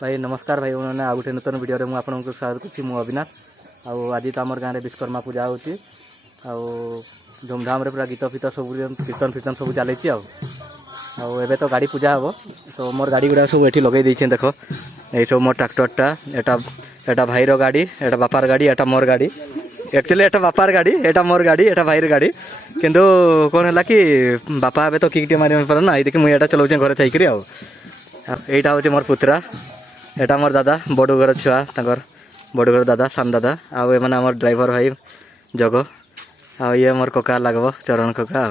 भाई नमस्कार भाई उन्होंने आ गोटे नूतन वीडियो में आपको स्वागत करुँची मु अविनाश आज तो आम गाँव में विश्वकर्मा पूजा होची धूमधाम पूरा गीत फीत सब कीर्तन फीर्तन सब चली आवे तो गाड़ी पूजा हम तो मोर गाड़ी गुड़ा सब ये लगे देखे देख ये सब मोर ट्राक्टरटा एटा भाईर गाड़ी एटा बापार गाड़ी एटा मोर गाड़ी एक्चुअली एटा बापार गाड़ी एटा मोर गाड़ी एटा भाईर गाड़ी किंतु कौन है कि बापा ए तो किक मार पार ना ये मुझे चलाऊे घर थी यहाँ हूँ मोर पुत्रा एटा मोर दादा बड़ घर छुआ बड़ घर दादा सान दादा आउ एम आम ड्राइवर भाई जग आ ये मोर कका लगब चरण कका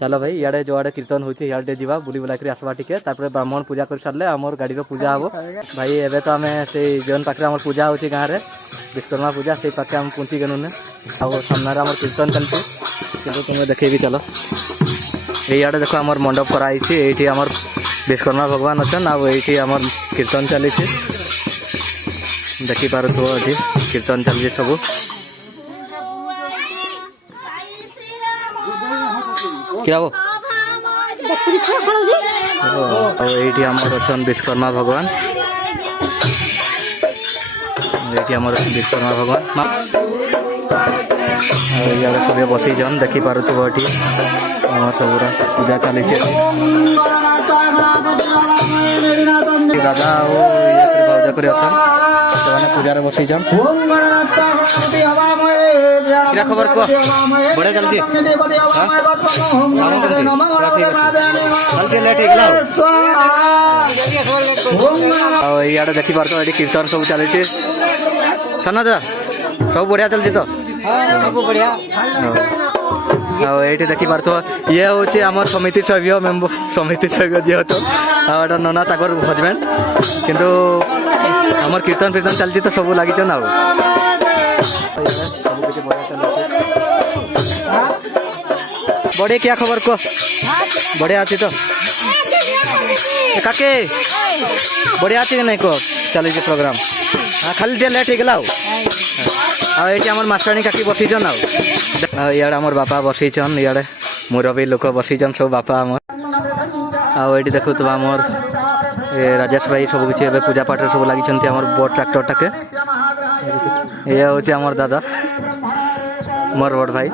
चलो भाई इे जो आड़े कीर्तन होचे इे जावा बुली बुला कर आसवा टिके ब्राह्मण पूजा कर सारे आमर गाड़ी पूजा हम भाई एवं तो आम से जन पाखे आम पूजा हो गाँव में विश्वकर्मा पूजा से पाखे आम पुंची गनुने सामने आम कीर्तन चलती कि तुम्हें देखेबी चलो ये देख आम मंडप कराई ये आम विश्वकर्मा भगवान अच्छन आईटी आम कीर्तन चली देखिपार ये कीर्तन चलती सब क्या वो ये आम विश्वकर्मा भगवान ये आम विश्वकर्मा भगवान इे सब बसीजन देखिपार ये सब पूजा चली दादा भाजा कर पूजार बसीजन क्या खबर कह बढ़िया चलती इे देखिपार तो ये कीर्तन सब चली साना दादा सब बढ़िया चलती तो बढ़िया ये देखिपार तो ये हूँ आम समिति सभ्य मेम्बर समिति सभ्य जी अच्छा नना ताकर हजबैंड किंतु आम कीर्तन फीर्तन चलती तो सब लगी ना बढ़िया क्या खबर कह बढ़िया अच्छी तो काके बढ़िया अच्छी नहीं कह चली प्रोग्राम हाँ खाली टे लेट हो ये आम मास्टराणी काकी बसीचन इे आम बापा बसीचन इे मुरबी लोक बसीचन सब बापा आम आईटी देखु तो आमर राजेश भाई सब किसी पूजा पाठ सब लगी आम बड़ ट्राक्टर टाके ये हूँ आमर दादा मोर बड़ भाई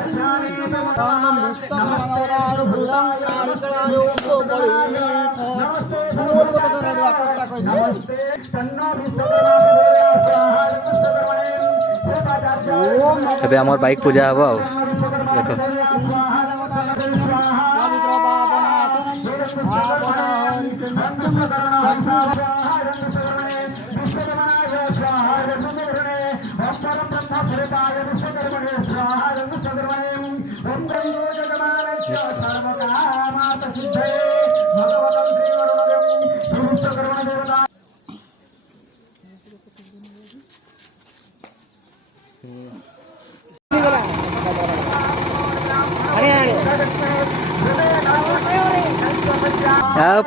एबे आमर बाइक पूजा हम आ देख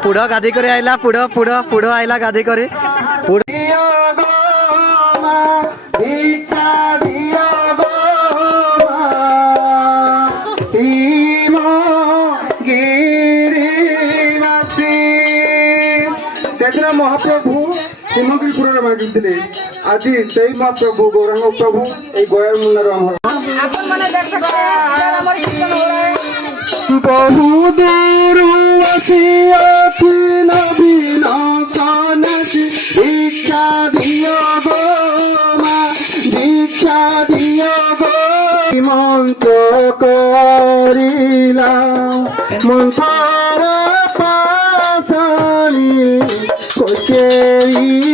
पुढ़ गाधी कर आइला पुढ़ पुढ़ पुढ़ आइला गाधी कर महाप्रभु हिमगिरिपुर मागिले आज से महाप्रभु गौरांग प्रभु ये गयर मुंडर बहु दूर भिक्षा दियो गो भिक्षा दियो गो मंत्र करिला मंत्र पासानी कोचेरी